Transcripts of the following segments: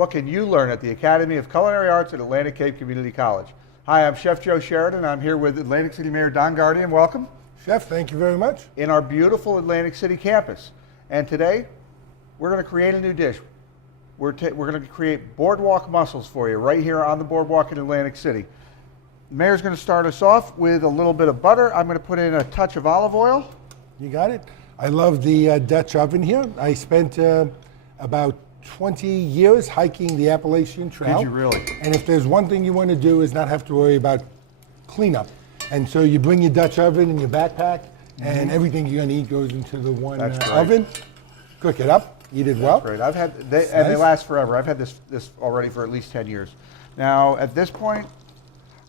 What can you learn at the Academy of Culinary Arts at Atlantic Cape Community College? Hi, I'm Chef Joe Sheridan. I'm here with Atlantic City Mayor Don Guardian. Welcome. Chef, thank you very much. In our beautiful Atlantic City campus. And today, we're going to create a new dish. We're going to create boardwalk mussels for you right here on the boardwalk in Atlantic City. The Mayor's going to start us off with a little bit of butter. I'm going to put in a touch of olive oil. You got it. I love the Dutch oven here. I spent about 20 years hiking the Appalachian Trail. Did you really? And if there's one thing you want to do is not have to worry about cleanup. And so you bring your Dutch oven in your backpack, and everything you're going to eat goes into the one oven. Cook it up, eat it well. Great. I've had they last forever. I've had this already for at least 10 years. Now at this point,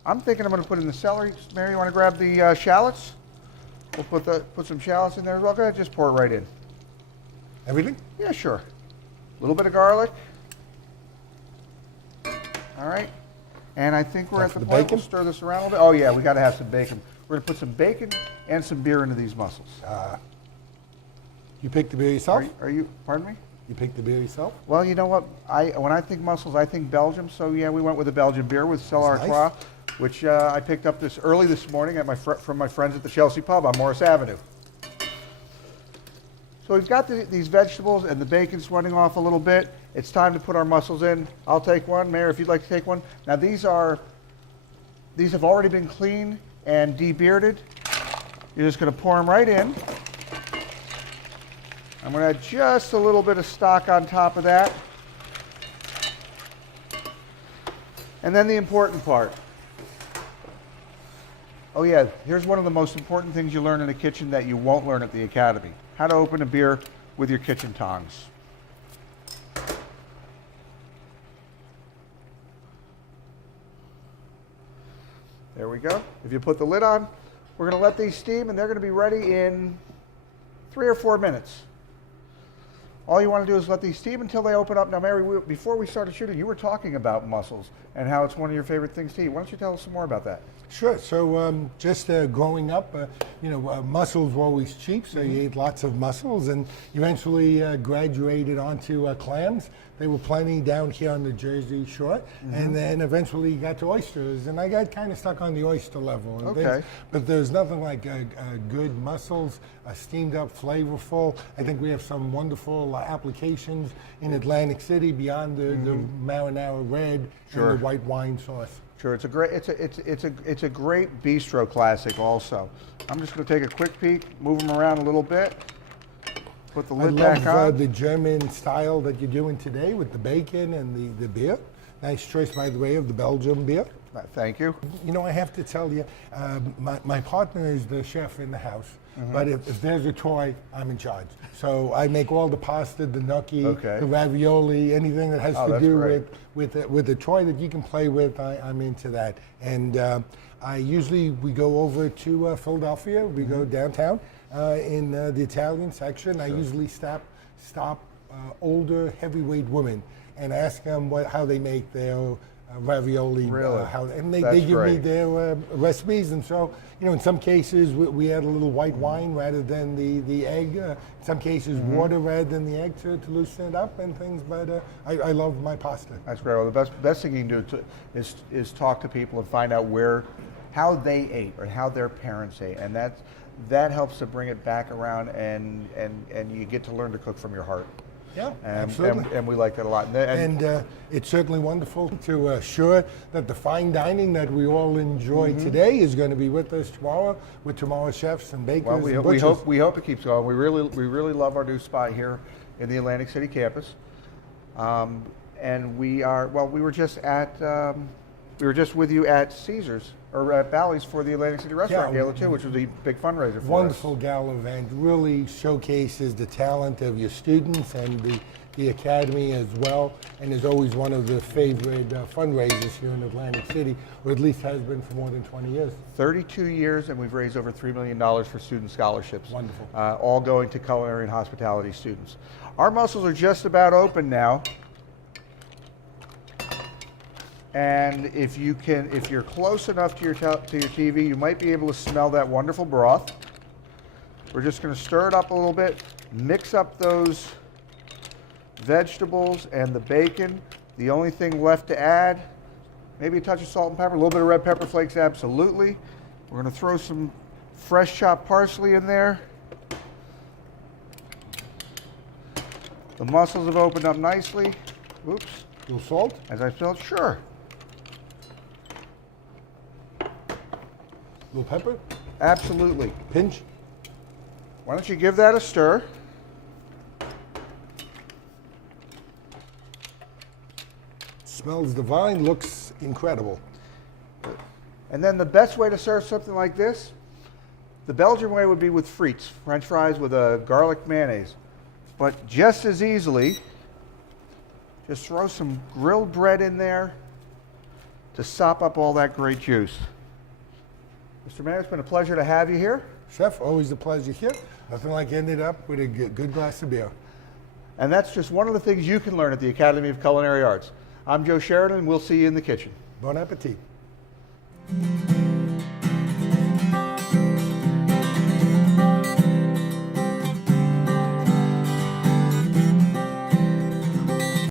I'm thinking I'm going to put in the celery. Mary, you want to grab the shallots? We'll put some shallots in there as well. Go ahead, just pour it right in. Everything? Yeah, sure. A little bit of garlic. All right. And I think we're at the point. We'll stir this around a little bit. Oh yeah, we got to have some bacon. We're going to put some bacon and some beer into these mussels. You picked the beer yourself? Are you? Pardon me? You picked the beer yourself? Well, you know what? When I think mussels, I think Belgium. So yeah, we went with a Belgian beer with Celery, nice. which I picked up early this morning from my friends at the Chelsea Pub on Morris Avenue. So we've got these vegetables and the bacon's running off a little bit. It's time to put our mussels in. I'll take one. Mayor, if you'd like to take one. Now these have already been cleaned and debearded. You're just going to pour them right in. I'm going to add just a little bit of stock on top of that. And then the important part. Oh yeah, here's one of the most important things you learn in the kitchen that you won't learn at the Academy. How to open a beer with your kitchen tongs. There we go. If you put the lid on, we're going to let these steam and they're going to be ready in 3 or 4 minutes. All you want to do is let these steam until they open up. Now, Mary, before we started shooting, you were talking about mussels and how it's one of your favorite things to eat. Why don't you tell us some more about that? Sure. So just growing up, mussels were always cheap, so you ate lots of mussels, and eventually graduated onto clams. There were plenty down here on the Jersey Shore, and then eventually got to oysters, and I got kind of stuck on the oyster level. Okay. But there's nothing like good mussels, steamed up, flavorful. I think we have some wonderful applications in Atlantic City beyond the marinara red and the white wine sauce. Sure, it's a great bistro classic also. I'm just going to take a quick peek, move them around a little bit, put the lid back on. I love the German style that you're doing today with the bacon and the beer. Nice choice, by the way, of the Belgium beer. Thank you. You know, I have to tell you, my partner is the chef in the house, but if there's a toy, I'm in charge. So I make all the pasta, the gnocchi, the ravioli, anything that has to do with a toy that you can play with, I'm into that. And we go over to Philadelphia, we go downtown in the Italian section. I usually stop older heavyweight women and ask them how they make their ravioli, really? And they give me their recipes, and so in some cases we add a little white wine rather than the egg. In some cases water rather than the egg to loosen it up and things. But I love my pasta. That's great. Well, the best thing you can do is talk to people and find out how they ate or how their parents ate, and that helps to bring it back around, and you get to learn to cook from your heart. Yeah, absolutely. And we like that a lot. And it's certainly wonderful to assure that the fine dining that we all enjoy today is going to be with us tomorrow with tomorrow's chefs and bakers and butchers. We hope it keeps going. We really love our new spot here in the Atlantic City campus. And we were just with you at Caesars or at Bally's for the Atlantic City Restaurant Gala too, which was a big fundraiser for us. Wonderful gala event. Really showcases the talent of your students and the Academy as well, and is always one of the favorite fundraisers here in Atlantic City, or at least has been for more than 20 years. 32 years, and we've raised over $3 million for student scholarships. Wonderful. All going to culinary and hospitality students. Our mussels are just about open now. And if you're close enough to your TV, you might be able to smell that wonderful broth. We're just going to stir it up a little bit, mix up those vegetables and the bacon. The only thing left to add, maybe a touch of salt and pepper, a little bit of red pepper flakes, absolutely. We're going to throw some fresh chopped parsley in there. The mussels have opened up nicely. Oops. A little salt? As I felt, sure. A little pepper? Absolutely. Pinch? Why don't you give that a stir? Smells divine, looks incredible. And then the best way to serve something like this, the Belgian way would be with frites, French fries with a garlic mayonnaise. But just as easily, just throw some grilled bread in there to sop up all that great juice. Mr. Mayor, it's been a pleasure to have you here. Chef, always a pleasure here. Nothing like ending up with a good glass of beer. And that's just one of the things you can learn at the Academy of Culinary Arts. I'm Joe Sheridan, and we'll see you in the kitchen. Bon appetit.